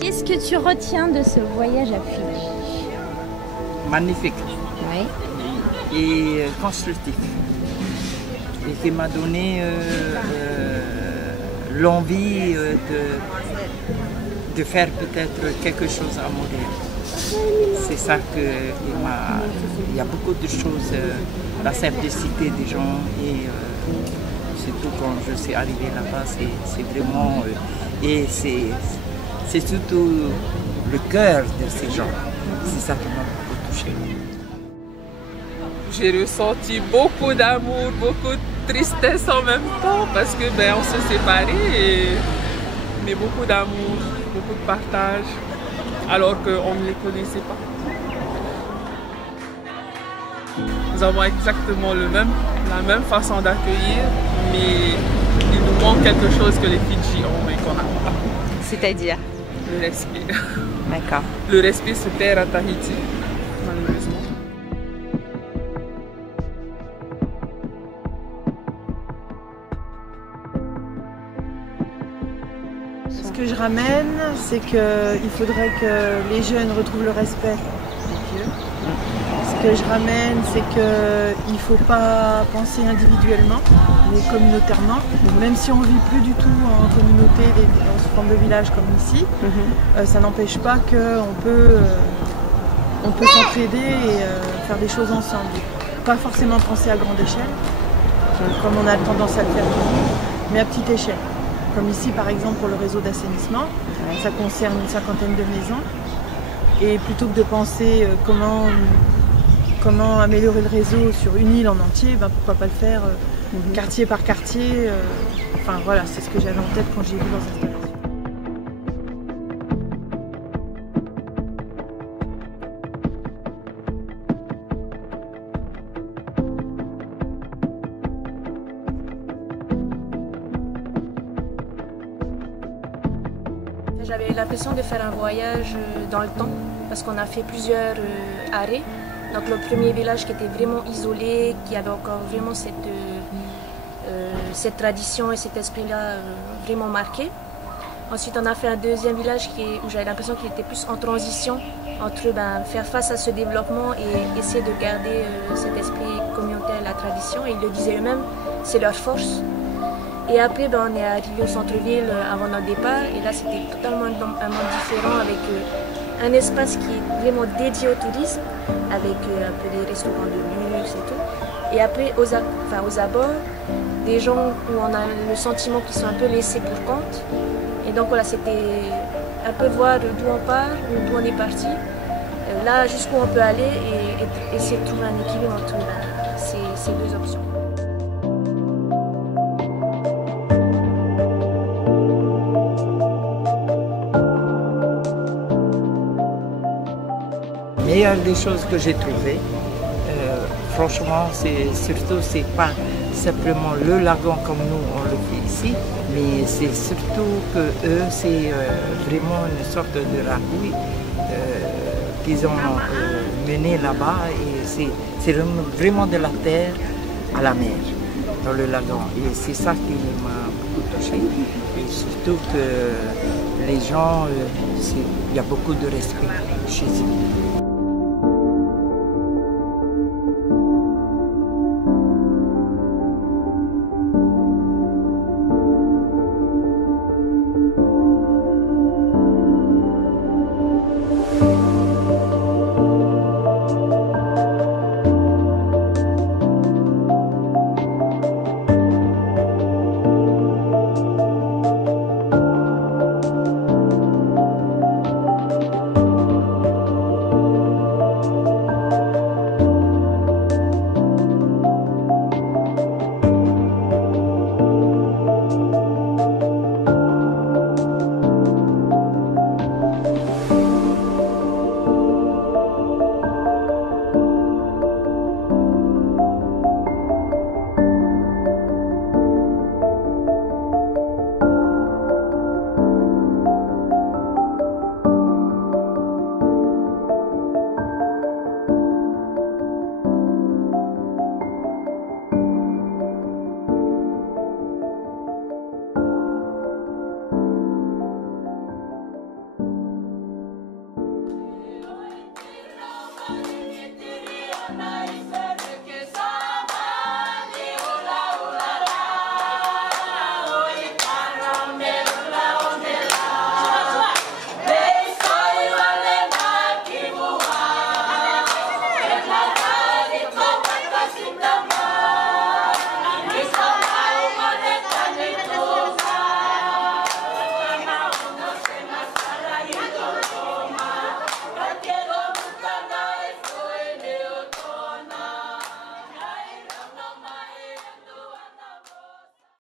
Qu'est-ce que tu retiens de ce voyage à Fidji? Magnifique. Oui. Et constructif. Et qui m'a donné l'envie de faire peut-être quelque chose à Montréal. C'est ça que il y a beaucoup de choses, la simplicité des gens et surtout quand je suis arrivée là-bas, c'est vraiment et c'est surtout le cœur de ces gens. C'est ça qui m'a beaucoup touchée. J'ai ressenti beaucoup d'amour, beaucoup de tristesse en même temps parce que on s'est séparés, mais beaucoup d'amour, beaucoup de partage, alors qu'on ne les connaissait pas. Nous avons exactement la même façon d'accueillir, mais il nous manque quelque chose que les Fidji ont et qu'on n'a pas. C'est-à-dire? Le respect. D'accord. Le respect se perd à Tahiti, malheureusement. Ce que je ramène, c'est qu'il faudrait que les jeunes retrouvent le respect des vieux. Ce que je ramène, c'est qu'il ne faut pas penser individuellement, mais communautairement. Même si on ne vit plus du tout en communauté, dans ce forme de village comme ici, ça n'empêche pas qu'on peut s'entraider et faire des choses ensemble. Pas forcément penser à grande échelle, comme on a tendance à le faire, mais à petite échelle. Comme ici par exemple pour le réseau d'assainissement, ça concerne une 50aine de maisons. Et plutôt que de penser comment améliorer le réseau sur une île en entier, pourquoi pas le faire quartier par quartier. Enfin voilà, c'est ce que j'avais en tête quand j'ai vu leurs installations. J'avais l'impression de faire un voyage dans le temps parce qu'on a fait plusieurs arrêts. Donc le premier village qui était vraiment isolé, qui avait encore vraiment cette tradition et cet esprit-là vraiment marqué. Ensuite on a fait un deuxième village où j'avais l'impression qu'il était plus en transition entre faire face à ce développement et essayer de garder cet esprit communautaire, la tradition. Et ils le disaient eux-mêmes, c'est leur force. Et après, on est arrivé au centre-ville avant notre départ. Et là, c'était totalement un monde différent avec un espace qui est vraiment dédié au tourisme, avec un peu des restaurants de luxe et tout. Et après, aux abords, des gens où on a le sentiment qu'ils sont un peu laissés pour compte. Et donc voilà, c'était un peu voir d'où on part, d'où on est parti, là jusqu'où on peut aller et essayer de trouver un équilibre entre ces deux options. Meilleure des choses que j'ai trouvées, franchement, c'est pas simplement le lagon comme nous on le fait ici, mais c'est surtout que eux c'est vraiment une sorte de ragouille qu'ils ont mené là-bas et c'est vraiment de la terre à la mer dans le lagon et c'est ça qui m'a beaucoup touchée et surtout que les gens, il y a beaucoup de respect chez eux.